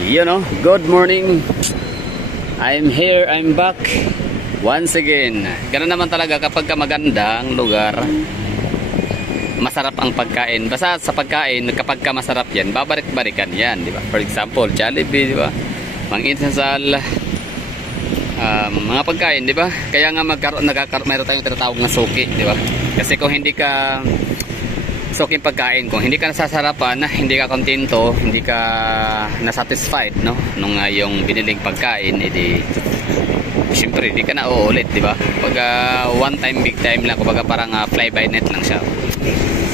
You know, good morning. I'm here, I'm back once again. Ganun naman talaga kapag maganda ang lugar, masarap ang pagkain. Basta sa pagkain, kapag masarap yan, babalik-balikan yan, di ba? For example, Jollibee, di ba? Mang Inasal, mga pagkain, di ba? Kaya nga mayroon tayong tinatawag na suki, di ba? Kasi kung hindi ka suking pagkain, kung hindi ka nasasarapan, hindi ka kontento, hindi ka nasatisfied, no, nung yung biniling pagkain, edi syempre hindi ka na uulit, di ba? Pag one time, big time lang, kumbaga parang fly by net lang siya.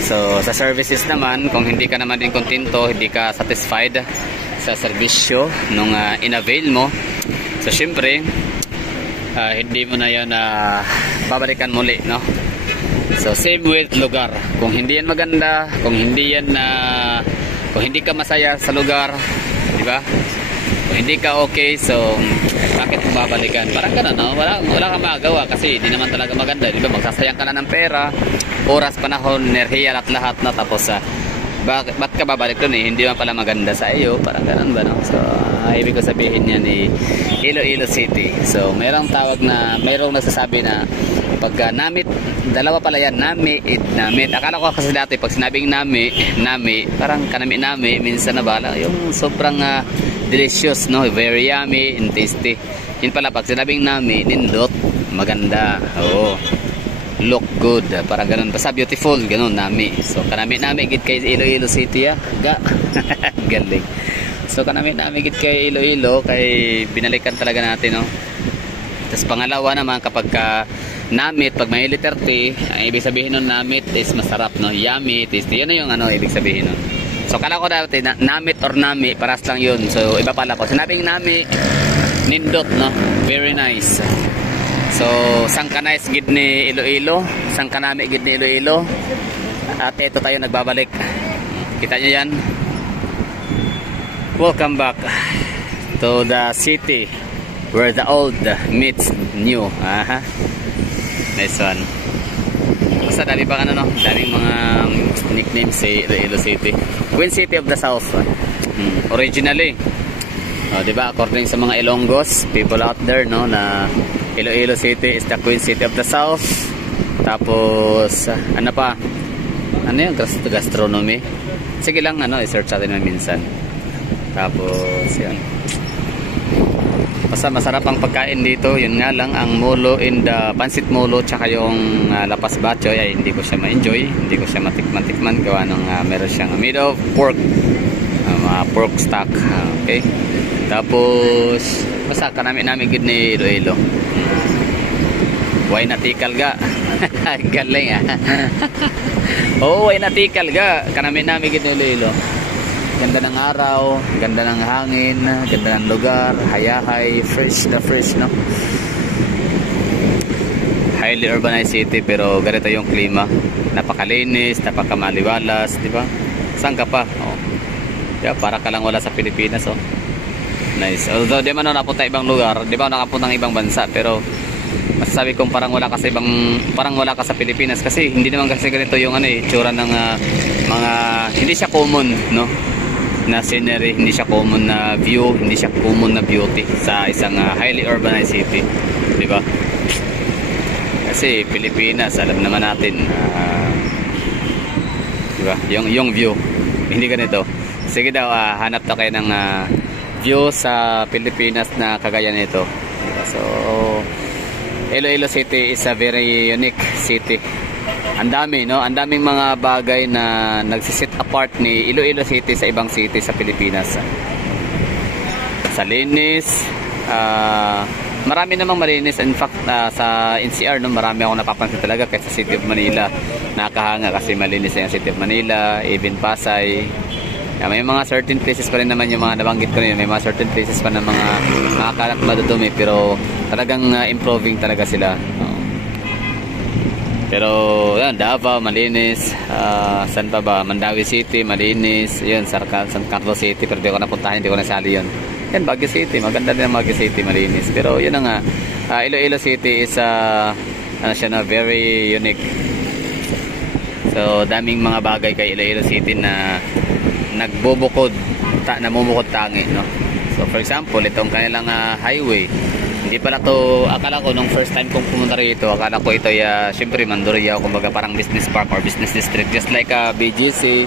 So sa services naman, kung hindi ka naman din kontento, hindi ka satisfied sa serbisyo nung inavail mo, so syempre hindi mo na yan babalikan muli, no? So same with lugar. Kung hindi yan maganda, kung hindi ka masaya sa lugar, di ba? Kung hindi ka okay, so bakit mo babalikan? Parang gano'n, no? Wala kang magagawa kasi hindi naman talaga maganda, di ba? Magsasayang ka na ng pera, oras, panahon, enerhiya at lahat na, tapos ba't ka babalik doon, hindi man pala maganda sa iyo, parang gano'n ba, no? So ibig ko sabihin yan Iloilo City. So mayroong nagsasabi na pag namit, dalawa pala yan, nami, namit. Akala ko kasi dati pag sinabing nami, parang kanami-nami, minsan na bala yung sobrang delicious, no? Very yummy and tasty. Yun pala pag sinabing nami, nindot, maganda, look good, parang ganun, basta beautiful, ganun, nami. So kanami-nami gid kay Iloilo City, ga galing. So kanami-nami gid kay Iloilo, kay binalikan talaga natin, no? Tapos pangalawa naman, kapag namit, pag may letter T, ang ibig sabihin nun, namit is masarap, no? Yummy, tasty, yun na yung ibig sabihin nun. So kala ko dati namit or nami, paras lang yun. So iba pala ko, sinabing nami, nindot, no? Very nice. So sangkanais gid ni Iloilo, sangkanami gid ni Iloilo. At ito tayo nagbabalik. Kita nyo yan? Welcome back to the city where the old meets new. Nice one. Basta dami pang daming mga nicknames sa Iloilo City. Queen City of the South. Originally, diba, according sa mga Ilonggos, people out there, no, na Iloilo City is the Queen City of the South. Tapos ano pa? Ano yung gastronomy? Sige lang, i-search natin minsan. Tapos yan. Basta masarap ang pagkain dito. Yun nga lang, ang mulo in the pansit mulo tsaka yung lapas batchoy ay hindi ko siya ma-enjoy, hindi ko siya matikman gawa ng meron siyang made of pork, mga pork stock. Okay, tapos basta kanami-nami gid ni Iloilo. Way natikal ga. Galing way natikal ga, kanami-nami gid ni Iloilo. Ganda ng araw, ganda ng hangin, ganda ng lugar, hayahay, fresh na fresh, no? Highly urbanized city, pero ganito yung klima. Napakalinis, napakamaliwalas, di ba? Saan ka pa? Para ka lang wala sa Pilipinas, Nice. Although di man napunta ibang lugar, di ba nakapunta ng ibang bansa, pero masasabi kong parang wala ka sa Pilipinas, kasi hindi naman kasi ganito yung itsura ng mga, hindi siya common, no, na scenery, hindi siya common na view, hindi siya common na beauty sa isang highly urbanized city, di ba? Kasi Pilipinas, alam naman natin, di ba, yung view hindi ganito. Sige daw, hanap na kayo ng view sa Pilipinas na kagaya nito. So Iloilo City is a very unique city. Ang dami, no? Ang daming mga bagay na nagsisit apart ni Iloilo City sa ibang city sa Pilipinas. Sa linis, marami namang malinis. In fact, sa NCR, no, marami akong napapansin talaga kaysa City of Manila. Nakakahanga kasi malinis na yung City of Manila, even Pasay. May mga certain places pa rin naman yung mga nabanggit ko rin. May mga certain places pa na mga nakakalat madudumi, pero talagang improving talaga sila. Pero yan, Davao malinis, saan pa ba, Mandawi City malinis, yun, San Carlos City, pero di ko napuntahan, hindi ko nasali yun. Yan, Baguio City, maganda din ang Baguio City, malinis. Pero yun nga, Iloilo City is very unique. So daming mga bagay kay Iloilo City na nagbubukod namumukod tangi, no? So for example, itong kanilang highway, hindi pala to, akala ko nung first time kong pumunta rito, akala ko ito syempre Mandurriao, kumbaga parang business park or business district, just like BGC,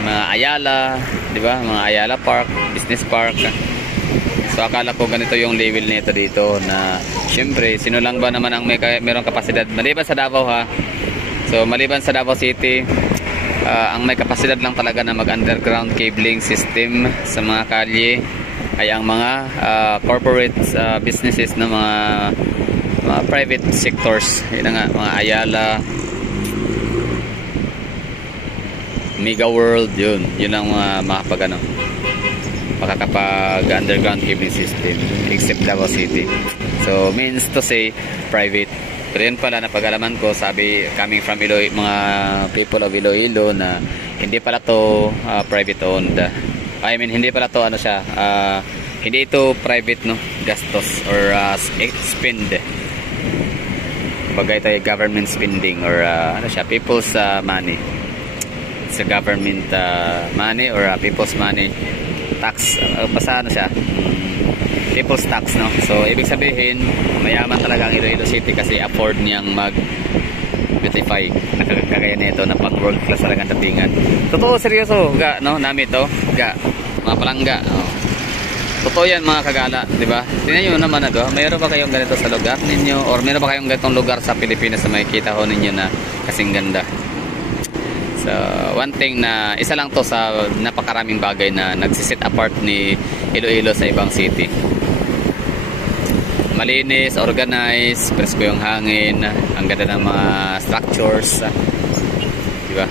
mga Ayala, di ba? Mga Ayala Park, business park. So akala ko ganito yung level nito dito, na syempre sino lang ba naman ang mayroong kapasidad maliban sa Davao, ha? So maliban sa Davao City, ang may kapasidad lang talaga na mag-underground cabling system sa mga kalye ay ang mga corporate businesses na mga private sectors. Yun nga, mga Ayala, Mega World, yun ang mga makakapag underground cabling system except Davao City. So means to say private. Pero yun pala, napag-alaman ko, sabi coming from mga people of Iloilo, na hindi pala to private owned. I mean, hindi pala to hindi ito private, no, gastos or spend. Kumbaga ito ay government spending or people's money. It's a government money or people's money. Tax, basta people's tax, no? So ibig sabihin, mayaman talaga ang Iloilo City kasi afford niyang mag-beautify. Nakakagaya nito na pang world class talagang datingan. Totoo, seryoso, no? Namin to, mga palangga, oh. Totoo yan, mga kagala, di ba? Tingnan nyo naman mayroon ba kayong ganito sa lugar ninyo, or mayroon ba kayong ganitong lugar sa Pilipinas na makikita ho ninyo na kasing ganda? So, one thing na isa lang to sa napakaraming bagay na nagsiset apart ni Iloilo sa ibang city. Malinis, organized, presko yung hangin, ang ganda ng mga structures, di ba?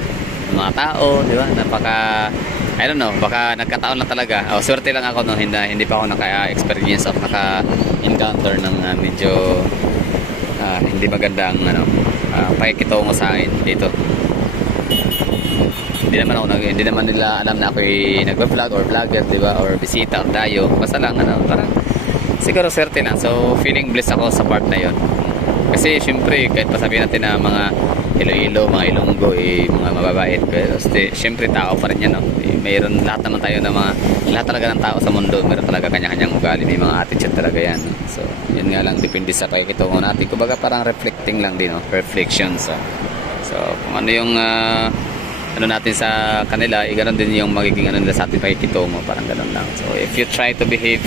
Mga tao, di ba? I don't know, baka nagkataon lang talaga. Swerte lang ako, no, hindi pa ako naka-experience of naka-encounter ng medyo hindi maganda ang pakikitungo sa akin dito. Hindi naman nila alam na ako'y nagba-vlog or vlogger, di ba? Or bisita or tayo. Basta lang parang siguro swerte lang. So feeling blessed ako sa part na yon. Kasi syempre kahit pasabihin natin na mga Iloilo, mga Ilonggo, mga mababait, pero syempre tao pa rin yan, no? Mayroon lahat naman tayo na lahat talaga ng tao sa mundo, mayroon talaga kanya-kanyang ugali, may mga attitude talaga yan, no? So yun nga lang, depende sa pakikitungo natin. Kumbaga parang reflecting lang din, no? Reflections. So kung ano yung natin sa kanila, ganoon din yung magiging nila sa ating pakikitungo, parang ganoon lang. So if you try to behave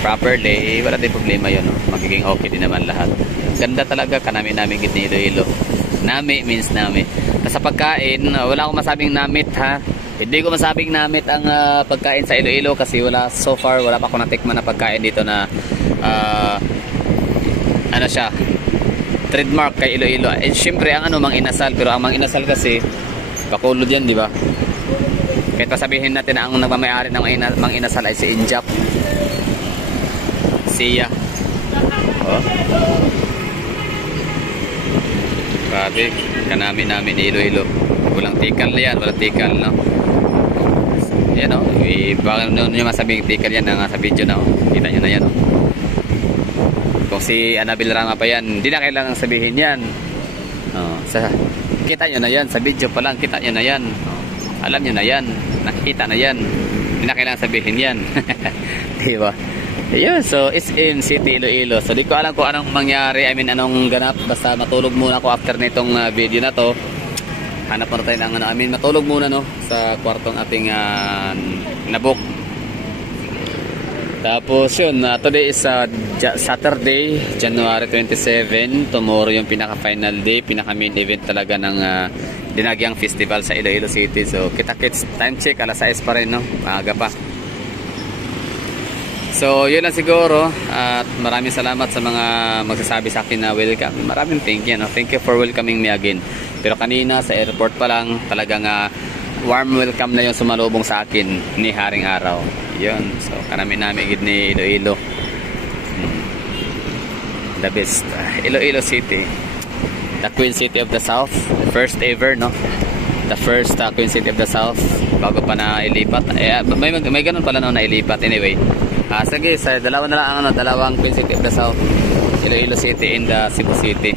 properly, wala din problema yun, no? Magiging okay din naman lahat. Ganda talaga namin git ni Iloilo. Nami means nami. Sa pagkain, wala akong masabing namit, ha. Hindi ko masabing namit ang pagkain sa Iloilo kasi so far wala pa ako natikman na pagkain dito na trademark kay Iloilo. Eh syempre ang mang inasal, pero ang mang inasal kasi Bacolod yan, di ba? Kahit pasabihin natin na ang nagmamayari ng mang inasal ay si Injap. Siya. Oh. Grabe, namin ni Iloilo. Walang tikal yan, walang tikal, no? Yan, no? Baka nyo masabing tikal yan sa video na, kita nyo na yan, no? Kung si Annabel Rama pa yan, hindi na kailangang sabihin yan. Kita nyo na yan, sa video pa lang, kita nyo na yan. Alam nyo na yan, nakikita na yan. Hindi na kailangang sabihin yan. Diba? Ayun, so SM City Iloilo. So di ko alam kung anong mangyari, anong ganap. Basta matulog muna ako after nitong video na to. Hanap muna tayo ng matulog muna, no, sa kwartong ating nabook. Tapos yun, today is Saturday, January 27. Tomorrow yung pinaka-final day, pinaka-main event talaga ng Dinagyang Festival sa Iloilo City. So kita-kits, time check, alas 6 pa rin, no? Maaga pa. So yun lang siguro, at maraming salamat sa mga magsasabi sa akin na welcome. Maraming thank you, no? Thank you for welcoming me again. Pero kanina sa airport pa lang, talagang warm welcome na yung sumalubong sa akin ni Haring Araw. Yun, so namin gid ni Iloilo. The best, Iloilo City, the Queen City of the South, the first ever, no? The first Queen City of the South, bago pa na ilipat. May ganun pala na ilipat. Anyway, sige, sa dalawang Queen City of the South, Iloilo City and Cebu City.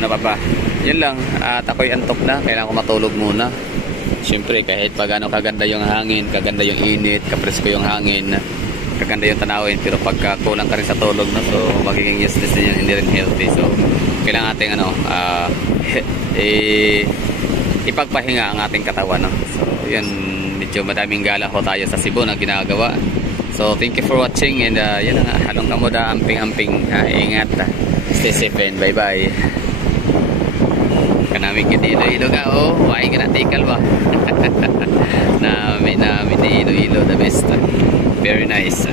Ano pa ba? yun lang. At ako'y antok na. Kailangan ko matulog muna. Siyempre, kahit pag ano kaganda yung hangin, kaganda yung init, kapresko yung hangin, kaganda yung tanawin, pero pagka kulang ka rin sa tulog, no, so magiging useless din yun, hindi rin healthy. So, kailangan ating ipagpahinga ang ating katawan, no? So, yun, medyo madaming gala ho tayo sa Cebu na ginagawa. So, thank you for watching, and yun na nga, halong kamuda, amping-amping, ingat, stay safe, and bye-bye. Kanami kiti ilo-ilo ka, oh, why ka natikal ba? Nami ilo-ilo, the best. Very nice.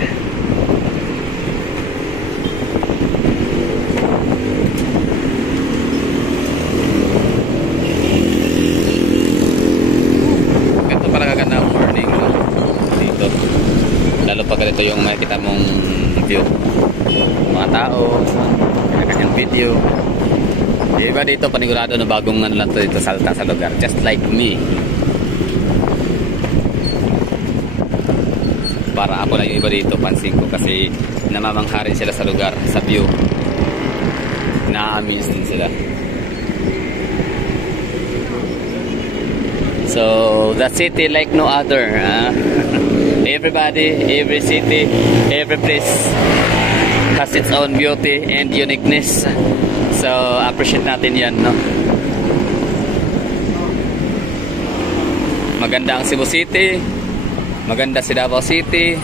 Ganito pala kaganda ang morning, no? Dito. Lalo pag ganito yung makikita mong view. Mga tao, kanya-kanyang video. Diba dito panigurado na bagong ano lang to dito, salta sa lugar. Just like me. Para ako lang yung iba dito, pansin ko kasi namamangharin sila sa lugar, sa view. Na-amaze din sila. So, the city like no other. Everybody, every city, every place has its own beauty and uniqueness. So, appreciate natin yan, no? Maganda ang Cebu City. Maganda si Davao City.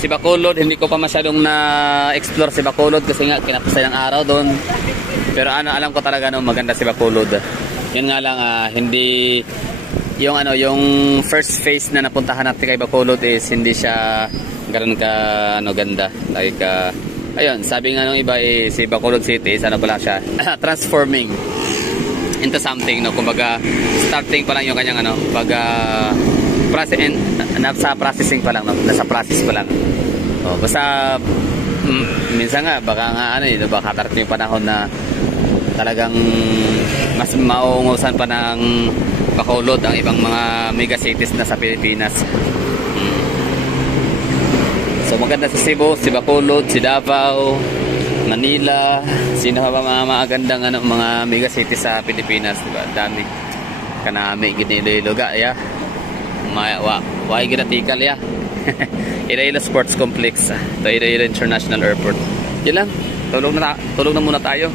Si Bacolod, hindi ko pa masyadong na-explore si Bacolod kasi nga kinapasay ng araw doon. Pero alam ko talaga no, maganda si Bacolod. Yan nga lang, hindi yung first phase na napuntahan natin kay Bacolod is hindi siya ganoon ka ganda. Like ayun, sabi nga nung iba si Bacolod City is pala siya transforming into something, no? Kumbaga starting pa lang yung kanyang nasa processing pa lang, no? Nasa process pa lang. Basta minsan nga baka nga baka tarating yung panahon na talagang mas maungusan pa ng Bacolod ang ibang mga mega cities na sa Pilipinas. So maganda sa Cebu, si Bacolod, si Davao, Manila, sino pa mga magandang mga mega cities sa Pilipinas, diba? Dami. Kanami Iloilo ga ya. Why ginatikal ya. Iloilo Sports Complex, to Iloilo International Airport. Yun lang. Tulog na muna tayo.